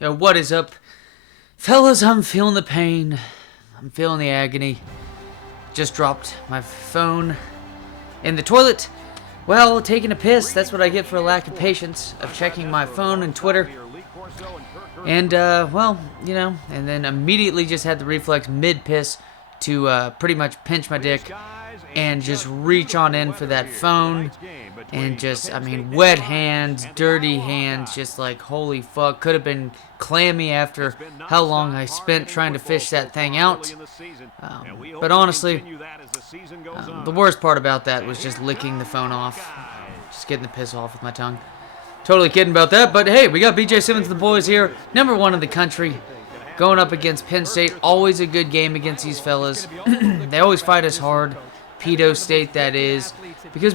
Yo, what is up? Fellas, I'm feeling the pain. I'm feeling the agony. Just dropped my phone in the toilet. Well, taking a piss, that's what I get for a lack of patience of checking my phone and Twitter. And, well, you know, and then immediately just had the reflex mid-piss to pretty much pinch my dick and just reach on in for that phone. And just, I mean, wet hands, dirty hands, just like, holy fuck. Could have been clammy after how long I spent trying to fish that thing out. But honestly, the worst part about that was just licking the phone off. Just getting the piss off with my tongue. Totally kidding about that, but hey, we got BJ Simmons and the boys here. #1 in the country. Going up against Penn State. Always a good game against these fellas. They always fight us hard. Pedo State, that is. Because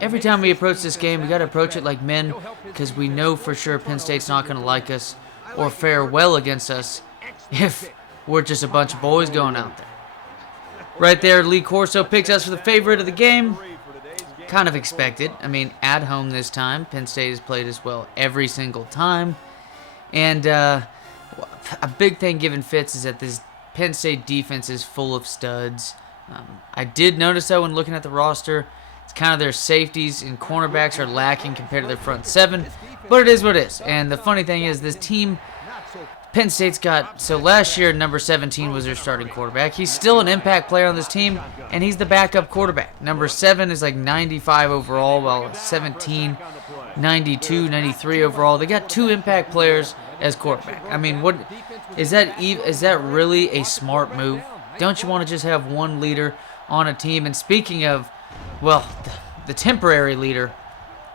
every time we approach this game, we got to approach it like men, because we know for sure Penn State's not going to like us or fare well against us if we're just a bunch of boys going out there. Right there, Lee Corso picks us for the favorite of the game. Kind of expected. I mean, at home this time, Penn State has played us well every single time. And a big thing given fits is that this Penn State defense is full of studs. I did notice, though, when looking at the roster, it's kind of their safeties and cornerbacks are lacking compared to their front seven. But it is what it is. And the funny thing is, this team, Penn State's got, so last year, number 17 was their starting quarterback. He's still an impact player on this team, and he's the backup quarterback. Number 7 is like 95 overall, while 17, 92, 93 overall. They got 2 impact players as quarterback. I mean, what is that really a smart move? Don't you want to just have one leader on a team? And speaking of, well, the temporary leader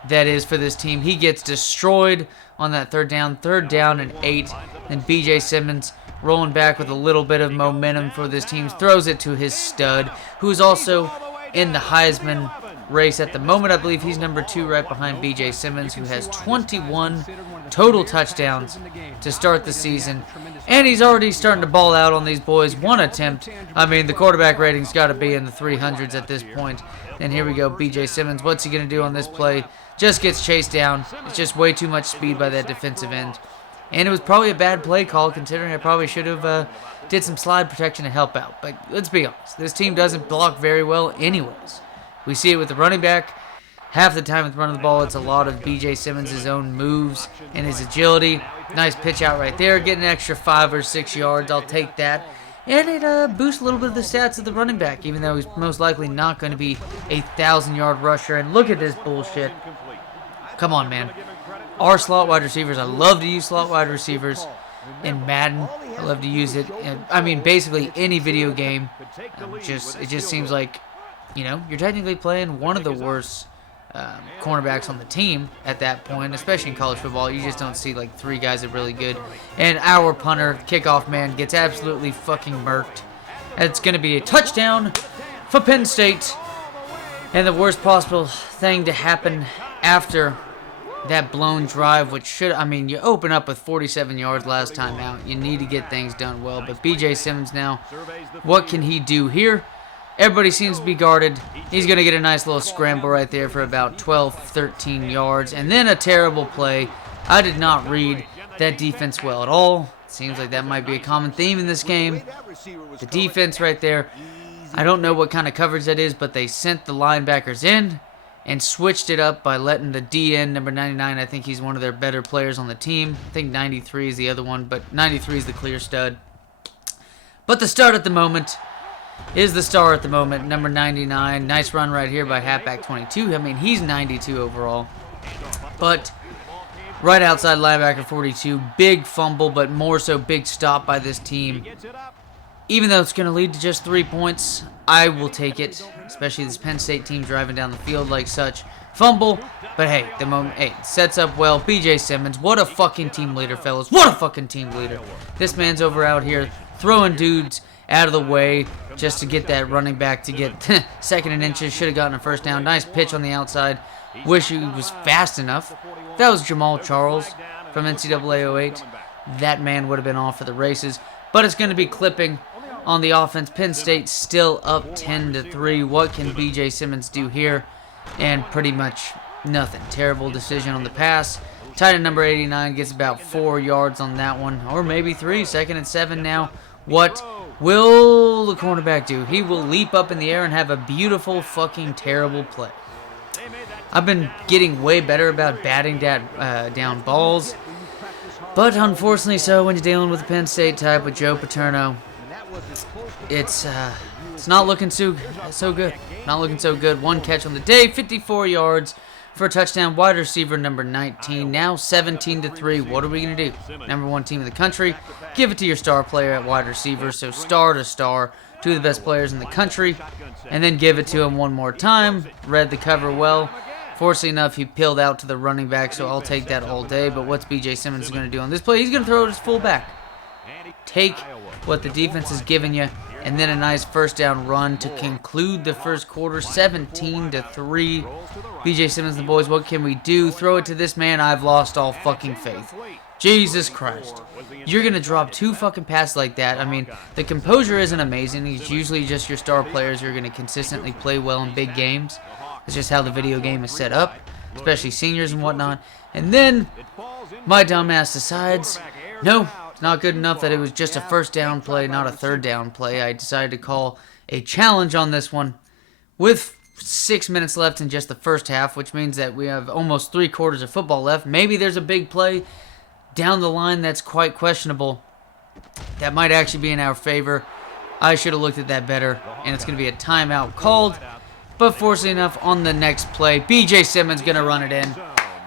that is for this team, he gets destroyed on that third down and 8. Then BJ Simmons rolling back with a little bit of momentum for this team, throws it to his stud, who's also in the Heisman race at the moment. I believe he's number 2 right behind BJ Simmons, who has 21 total touchdowns to start the season. And he's already starting to ball out on these boys. 1 attempt. I mean, the quarterback rating's got to be in the 300s at this point. And here we go, BJ Simmons. What's he going to do on this play? Just gets chased down. It's just way too much speed by that defensive end. And it was probably a bad play call, considering I probably should have did some slide protection to help out. But let's be honest, this team doesn't block very well anyways. We see it with the running back. Half the time with running the ball, it's a lot of BJ Simmons' own moves and his agility. Nice pitch out right there. Getting an extra 5 or 6 yards. I'll take that. And it boosts a little bit of the stats of the running back, even though he's most likely not going to be a 1,000-yard rusher. And look at this bullshit. Come on, man. Our slot wide receivers, I love to use slot wide receivers in Madden. I love to use it. I mean, basically any video game. It just seems like, you know, you're technically playing one of the worst cornerbacks on the team at that point, especially in college football. You just don't see like 3 guys that are really good. And our punter, kickoff man, gets absolutely fucking murked. It's going to be a touchdown for Penn State. And the worst possible thing to happen after that blown drive, which should, I mean, you open up with 47 yards last time out. You need to get things done well. But BJ Simmons now, what can he do here? Everybody seems to be guarded. He's going to get a nice little scramble right there for about 12, 13 yards. And then a terrible play. I did not read that defense well at all. Seems like that might be a common theme in this game. The defense right there, I don't know what kind of coverage that is, but they sent the linebackers in and switched it up by letting the DN, number 99, I think he's one of their better players on the team. I think 93 is the other one, but 93 is the clear stud. But the stud at the moment is the star at the moment, number 99. Nice run right here by halfback 22. I mean, he's 92 overall. But right outside linebacker 42. Big fumble, but more so big stop by this team. Even though it's going to lead to just 3 points, I will take it. Especially this Penn State team driving down the field like such. Fumble, but hey, sets up well. BJ Simmons, what a fucking team leader, fellas. What a fucking team leader. This man's out here throwing dudes out of the way just to get that running back to get 2nd and inches. Should have gotten a first down. Nice pitch on the outside. Wish he was fast enough. If that was Jamal Charles from NCAA 08, that man would have been off for the races. But it's going to be clipping on the offense. Penn State still up 10-3. What can BJ Simmons do here? And pretty much nothing. Terrible decision on the pass. Tight end number 89 gets about 4 yards on that one, or maybe 3. 2nd and 7 now. What will the cornerback do? He will leap up in the air and have a beautiful fucking terrible play. I've been getting way better about batting down balls, but unfortunately so when you're dealing with the Penn State type with Joe Paterno, it's not looking so good. Not looking so good. 1 catch on the day, 54 yards for a touchdown. Wide receiver number 19. Now 17-3. What are we going to do? Number 1 team in the country. Give it to your star player at wide receiver. So star to star. 2 of the best players in the country. And then give it to him one more time. Read the cover well. Fortunately enough, he peeled out to the running back, so I'll take that all day. But what's BJ Simmons going to do on this play? He's going to throw it as fullback. Take what the defense is giving you, and then a nice first down run to conclude the first quarter, 17-3. BJ Simmons and the boys, what can we do? Throw it to this man. I've lost all fucking faith. Jesus Christ. You're going to drop 2 fucking passes like that. I mean, the composure isn't amazing. He's usually just your star players who are going to consistently play well in big games. It's just how the video game is set up, especially seniors and whatnot. And then my dumbass decides, no, it's not good enough that it was just a first down play, not a third down play. I decided to call a challenge on this one with 6 minutes left in just the first half, which means that we have almost 3 quarters of football left. Maybe there's a big play down the line that's quite questionable. That might actually be in our favor. I should have looked at that better, and it's going to be a timeout called. But fortunately enough, on the next play, BJ Simmons going to run it in.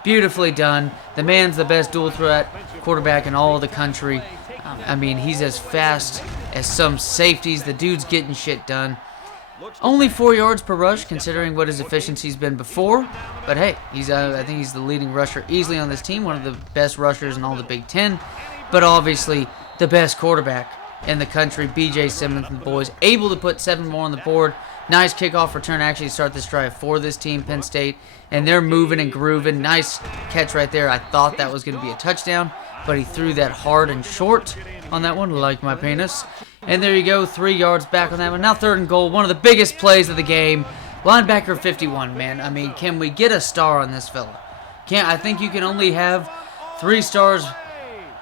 Beautifully done. The man's the best dual threat quarterback in all of the country. I mean, he's as fast as some safeties. The dude's getting shit done. Only 4 yards per rush, considering what his efficiency's been before. But hey, I think he's the leading rusher easily on this team. One of the best rushers in all the Big Ten. But obviously, the best quarterback in the country, BJ Simmons and the boys, able to put 7 more on the board. Nice kickoff return actually to start this drive for this team, Penn State. And they're moving and grooving. Nice catch right there. I thought that was going to be a touchdown, but he threw that hard and short on that one, like my penis. And there you go, 3 yards back on that one. Now 3rd and goal, one of the biggest plays of the game. Linebacker 51, man. I mean, can we get a star on this fella? I think you can only have 3 stars.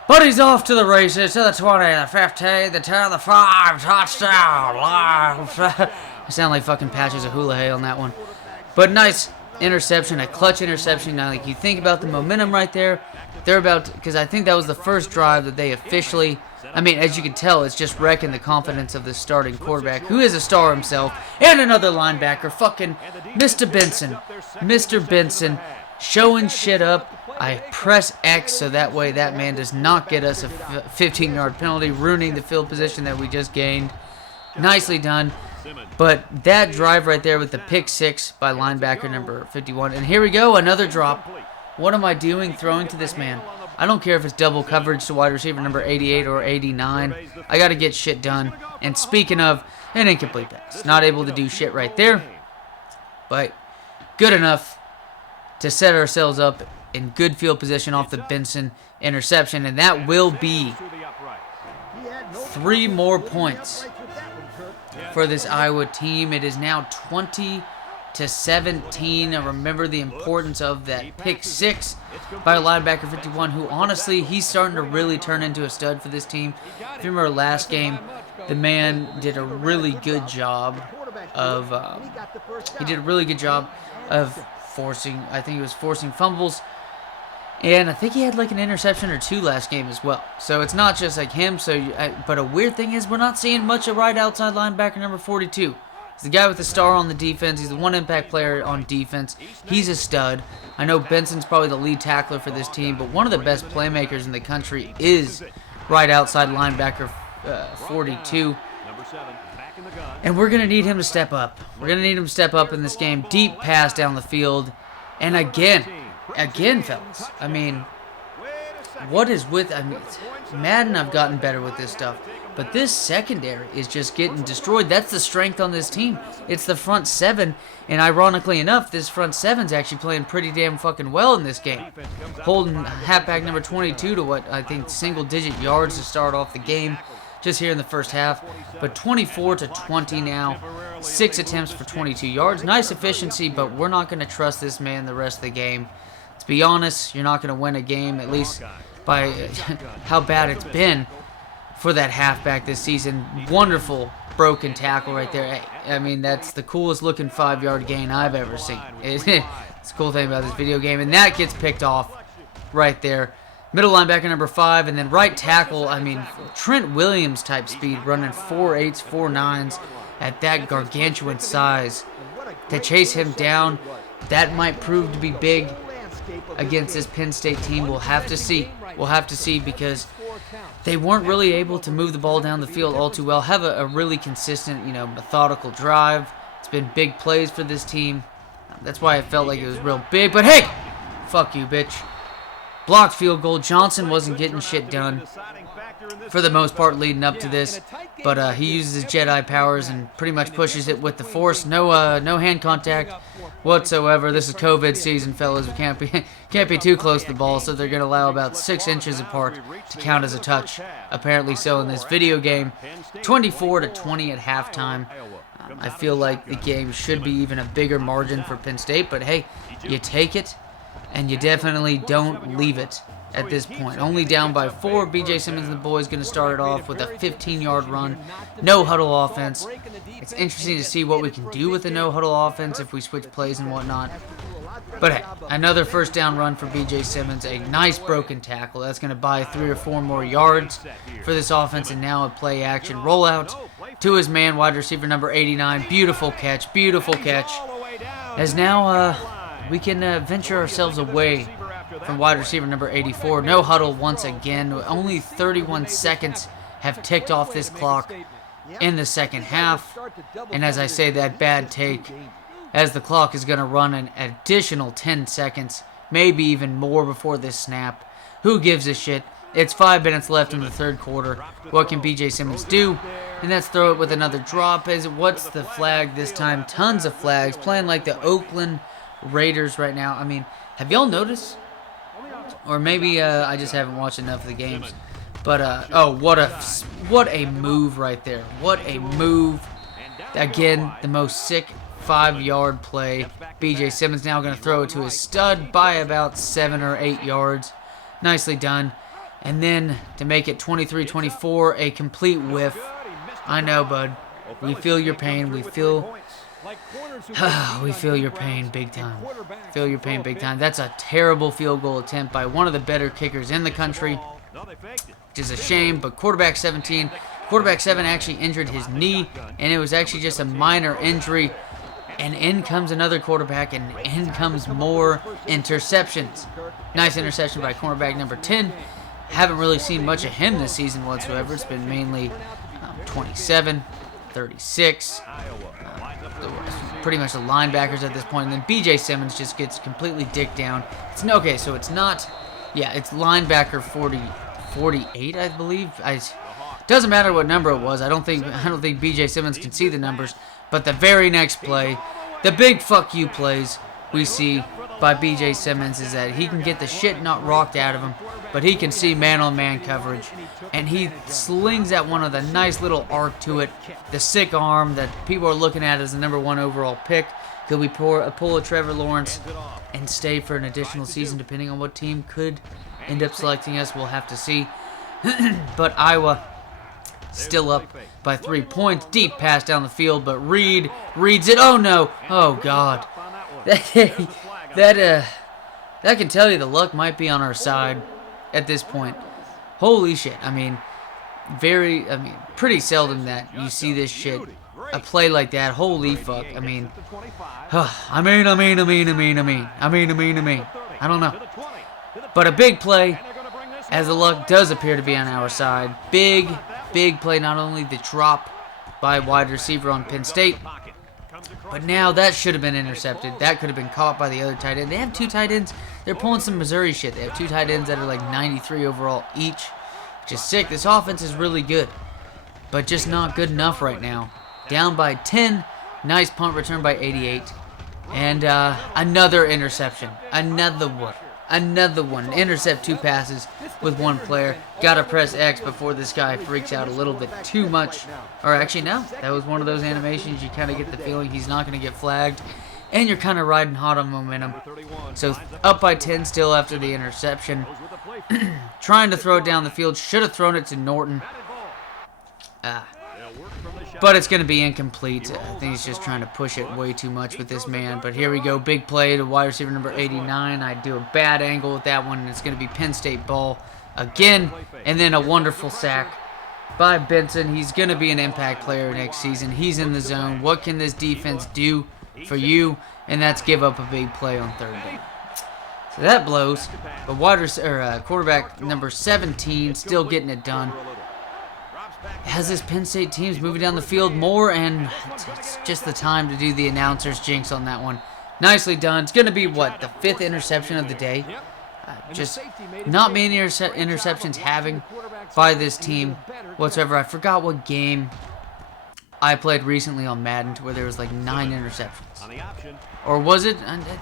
But he's off to the races, to the 20, the 15, the 10, the 5, touchdown. I sound like fucking Patches of Hula Hay on that one. But nice interception, a clutch interception. Now, like, you think about the momentum right there. They're about, because I think that was the first drive that they officially, I mean, as you can tell, it's just wrecking the confidence of the starting quarterback, who is a star himself, and another linebacker, fucking Mr. Benson. Mr. Benson showing shit up. I press X so that way that man does not get us a 15-yard penalty, ruining the field position that we just gained. Nicely done. But that drive right there with the pick 6 by linebacker number 51. And here we go, another drop. What am I doing throwing to this man? I don't care if it's double coverage to wide receiver number 88 or 89. I got to get shit done. And speaking of, an incomplete pass. Not able to do shit right there. But good enough to set ourselves up in good field position off the Benson interception. And that will be 3 more points for this Iowa team. It is now 20-17. And remember the importance of that pick 6 by linebacker 51, who honestly, he's starting to really turn into a stud for this team. If you remember last game, the man did a really good job of forcing, I think he was forcing fumbles. And I think he had like an interception or 2 last game as well. So it's not just like him. But a weird thing is we're not seeing much of right outside linebacker number 42. He's the guy with the star on the defense. He's the one impact player on defense. He's a stud. I know Benson's probably the lead tackler for this team, but one of the best playmakers in the country is right outside linebacker 42. And we're going to need him to step up. We're going to need him to step up in this game. Deep pass down the field. And again, fellas, I mean, what is with, Madden, I've gotten better with this stuff, but this secondary is just getting destroyed. That's the strength on this team. It's the front 7, and ironically enough, this front 7's actually playing pretty damn fucking well in this game. Holding halfback number 22 to what I think single-digit yards to start off the game, just here in the first half, but 24-20 now. 6 attempts for 22 yards. Nice efficiency, but we're not going to trust this man the rest of the game. let's be honest, you're not going to win a game, at least by how bad it's been for that halfback this season. Wonderful broken tackle right there. I mean, that's the coolest looking 5-yard gain I've ever seen. It's the cool thing about this video game. And that gets picked off right there. Middle linebacker number 5, and then right tackle, I mean, Trent Williams type speed, running 4.8s, 4.9s at that gargantuan size. To chase him down, that might prove to be big against this Penn State team. We'll have to see. We'll have to see, because they weren't really able to move the ball down the field all too well. Have a really consistent, methodical drive. It's been big plays for this team. That's why I felt like it was real big. But hey, fuck you, bitch. Blocked field goal. Johnson wasn't getting shit done for the most part leading up to this, but he uses his Jedi powers and pretty much pushes it with the force. No hand contact whatsoever. This is COVID season, fellas. We can't be too close to the ball, so they're going to allow about 6 inches apart to count as a touch. Apparently so in this video game. 24-20 at halftime. I feel like the game should be even a bigger margin for Penn State, but hey, you take it, and you definitely don't leave it at this point. Only down by 4. BJ Simmons and the boys going to start it off with a 15-yard run. No huddle offense. It's interesting to see what we can do with the no huddle offense if we switch plays and whatnot. But hey, another first down run for BJ Simmons. A nice broken tackle. That's going to buy 3 or 4 more yards for this offense. And now a play action rollout to his man, wide receiver number 89. Beautiful catch. Beautiful catch. As now we can venture ourselves away from wide receiver number 84. No huddle once again. Only 31 seconds have ticked off this clock in the second half. And as I say, that bad take, as the clock is going to run an additional 10 seconds, maybe even more before this snap. Who gives a shit? It's 5 minutes left in the third quarter. What can BJ Simmons do? And that's throw it with another drop. What's the flag this time? Tons of flags. Playing like the Oakland Raiders right now. I mean, have y'all noticed? Or maybe I just haven't watched enough of the games. But oh, what a move right there! What a move! Again, the most sick 5-yard play. BJ Simmons now going to throw it to his stud by about 7 or 8 yards. Nicely done. And then to make it 23-24, a complete whiff. I know, bud. We feel your pain. We feel your pain big time. Feel your pain big time. That's a terrible field goal attempt by one of the better kickers in the country, which is a shame. But quarterback 7 actually injured his knee, and it was actually just a minor injury. And in comes another quarterback, and in comes more interceptions. Nice interception by cornerback number 10. Haven't really seen much of him this season whatsoever. It's been mainly 27, 36. Pretty much the linebackers at this point. And then BJ Simmons just gets completely dicked down. It's linebacker 48, I believe. Doesn't matter what number it was. I don't think BJ Simmons can see the numbers. But the very next play, the big fuck you plays we see by BJ Simmons is that he can get the shit not rocked out of him, but he can see man-on-man coverage, and he slings that one with a nice little arc to it. The sick arm that people are looking at as the #1 overall pick. Could we pull a Trevor Lawrence and stay for an additional season, depending on what team could end up selecting us? We'll have to see. But Iowa still up by 3 points. Deep pass down the field, but Reed reads it. Oh no! Oh god! That can tell you the luck might be on our side at this point. Holy shit! I mean, pretty seldom that you see this shit. A play like that. Holy fuck! I mean, I don't know. But a big play, as the luck does appear to be on our side. Big play, not only the drop by wide receiver on Penn State, but now that should have been intercepted. That could have been caught by the other tight end. They have 2 tight ends. They're pulling some Missouri shit. They have 2 tight ends that are like 93 overall each, which is sick. This offense is really good, but just not good enough right now. Down by 10. Nice punt return by 88. And another interception. Another one. Intercept 2 passes with 1 player. Gotta press X before this guy freaks out a little bit too much. Or actually, no. That was one of those animations you kind of get the feeling he's not going to get flagged. and you're kind of riding hot on momentum. So up by 10 still after the interception. Trying to throw it down the field. Should have thrown it to Norton. But it's going to be incomplete. I think he's just trying to push it way too much with this man. But here we go. Big play to wide receiver number 89. I do a bad angle with that one, and it's going to be Penn State ball again. And then a wonderful sack by Benson. He's going to be an impact player next season. He's in the zone. What can this defense do for you? And that's give up a big play on third down. So that blows. But quarterback number 17 still getting it done. Has this Penn State team's moving down the field more, and it's just the time to do the announcer's jinx on that one. Nicely done. It's going to be, what, the 5th interception of the day? Just not many interceptions having by this team whatsoever. I forgot what game I played recently on Madden where there was like 9 interceptions. Or was it?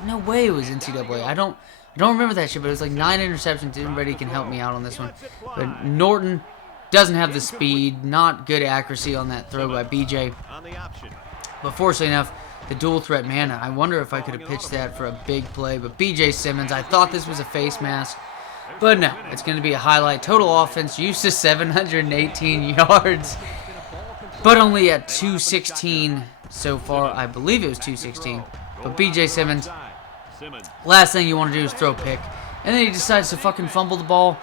No way it was NCAA. I don't remember that shit, but it was like 9 interceptions. Anybody can help me out on this one. But Norton doesn't have the speed, not good accuracy on that throw by BJ. But fortunately enough, the dual threat man, I wonder if I could have pitched that for a big play. But BJ Simmons, I thought this was a face mask. But no, it's going to be a highlight. Total offense, used to 718 yards. But only at 216 so far. I believe it was 216. But BJ Simmons, last thing you want to do is throw a pick. And then he decides to fucking fumble the ball.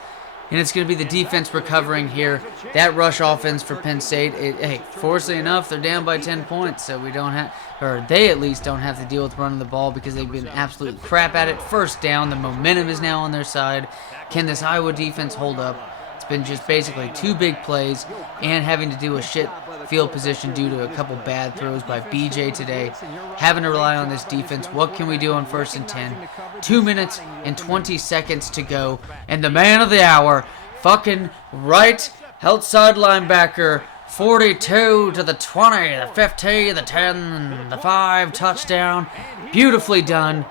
And it's going to be the defense recovering here. That rush offense for Penn State. Hey, fortunately enough, they're down by 10 points. So we don't have, or they at least don't have to deal with running the ball because they've been absolute crap at it. First down, the momentum is now on their side. Can this Iowa defense hold up? It's been just basically 2 big plays and having to do a shit field position due to a couple bad throws by BJ today. Having to rely on this defense. What can we do on 1st and 10? 2 minutes and 20 seconds to go. And the man of the hour, fucking right outside linebacker, 42 to the 20, the 50, the 10, the 5, touchdown. Beautifully done.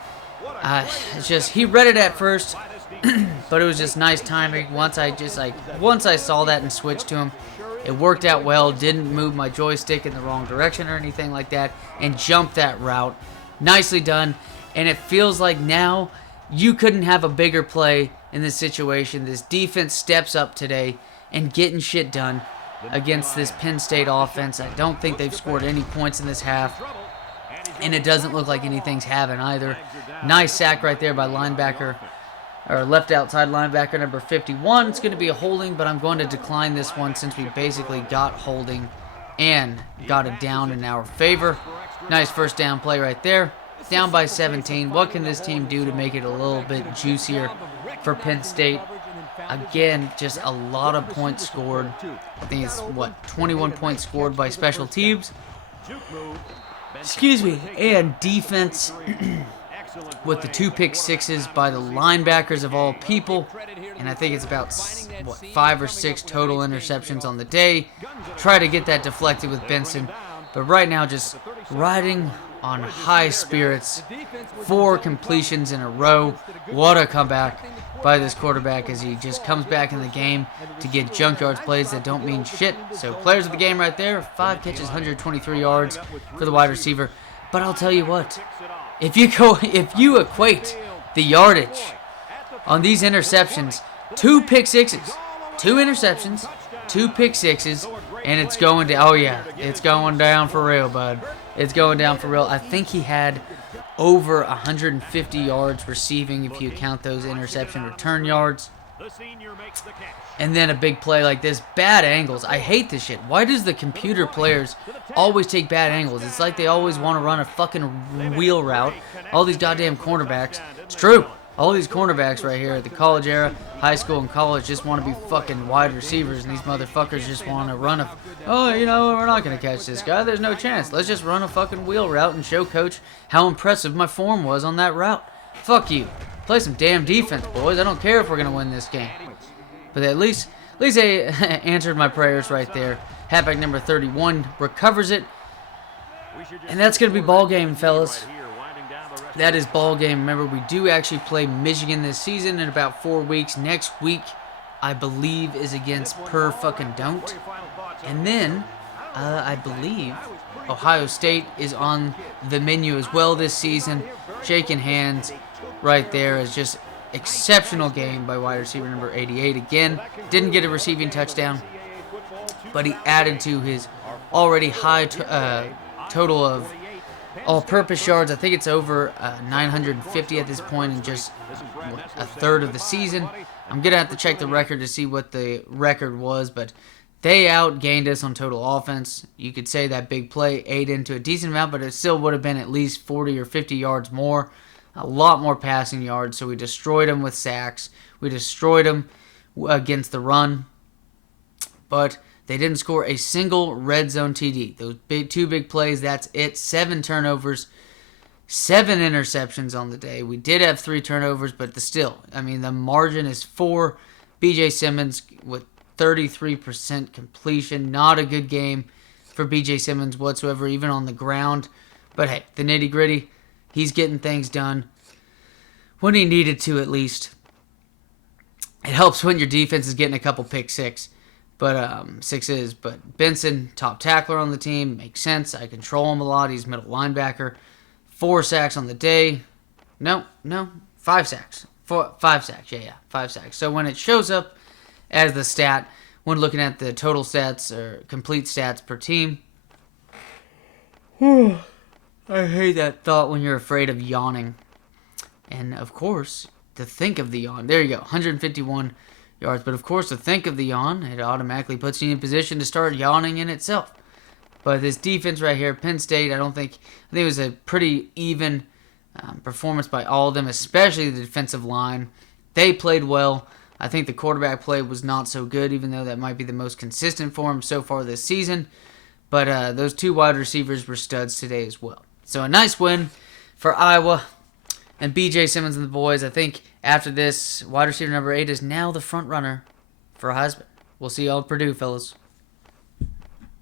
It's just, he read it at first, but it was just nice timing. Once I saw that and switched to him, it worked out well. Didn't move my joystick in the wrong direction or anything like that, and jumped that route. Nicely done. And it feels like now you couldn't have a bigger play in this situation. This defense steps up today and getting shit done against this Penn State offense. I don't think they've scored any points in this half, and it doesn't look like anything's happened either. Nice sack right there by linebacker, or left outside linebacker number 51. It's going to be a holding, but I'm going to decline this one since we basically got holding and got it down in our favor. Nice first down play right there. Down by 17. What can this team do to make it a little bit juicier for Penn State? Again, just a lot of points scored. I think it's, 21 points scored by special teams. Excuse me. And defense with the 2 pick sixes by the linebackers of all people. And I think it's about, 5 or 6 total interceptions on the day. Try to get that deflected with Benson. But right now, just riding on high spirits. 4 completions in a row. What a comeback by this quarterback as he just comes back in the game to get junk yards plays that don't mean shit. So players of the game right there. 5 catches, 123 yards for the wide receiver. But I'll tell you what, if you equate the yardage on these interceptions, 2 pick sixes, 2 interceptions, 2 pick sixes, and it's going down. Oh yeah, it's going down for real, bud. It's going down for real. I think he had over 150 yards receiving if you count those interception return yards. And then a big play like this. Bad angles. I hate this shit. Why does the computer players always take bad angles? It's like they always want to run a fucking wheel route. All these goddamn cornerbacks. It's true. All these cornerbacks right here at the college era, high school and college, just want to be fucking wide receivers, and these motherfuckers just want to run we're not going to catch this guy. There's no chance. Let's just run a fucking wheel route and show coach how impressive my form was on that route. Fuck you. Play some damn defense, boys. I don't care if we're going to win this game. But at least they answered my prayers right there. Halfback number 31 recovers it. And that's going to be ball game, fellas. That is ball game. Remember, we do actually play Michigan this season in about 4 weeks. Next week, I believe, is against Per fucking Don't. And then, I believe, Ohio State is on the menu as well this season. Shaking hands right there is just exceptional game by wide receiver number 88. Again, didn't get a receiving touchdown, but he added to his already high total of all-purpose yards. I think it's over 950 at this point in just a third of the season. I'm going to have to check the record to see what the record was, but they outgained us on total offense. You could say that big play ate into a decent amount, but it still would have been at least 40 or 50 yards more. A lot more passing yards, so we destroyed them with sacks. We destroyed them against the run, but they didn't score a single red zone TD. Those two big plays, that's it. 7 turnovers, 7 interceptions on the day. We did have 3 turnovers, but still, I mean, the margin is 4. BJ Simmons with 33% completion. Not a good game for BJ Simmons whatsoever, even on the ground. But hey, the nitty-gritty, he's getting things done when he needed to, at least. It helps when your defense is getting a couple pick sixes. But Benson, top tackler on the team, makes sense. I control him a lot. He's middle linebacker. 4 sacks on the day. No, 5 sacks. 5 sacks, yeah, 5 sacks. So when it shows up as the stat, when looking at the total stats or complete stats per team, I hate that thought when you're afraid of yawning. And of course, to think of the yawn, there you go, 151 yards. But of course, to think of the yawn, it automatically puts you in position to start yawning in itself. But this defense right here, Penn State, I think it was a pretty even performance by all of them, especially the defensive line. They played well. I think the quarterback play was not so good, even though that might be the most consistent for him so far this season. But those 2 wide receivers were studs today as well. So a nice win for Iowa and BJ Simmons and the boys. I think after this, wide receiver number 8 is now the front runner for Heisman. We'll see y'all at Purdue, fellas.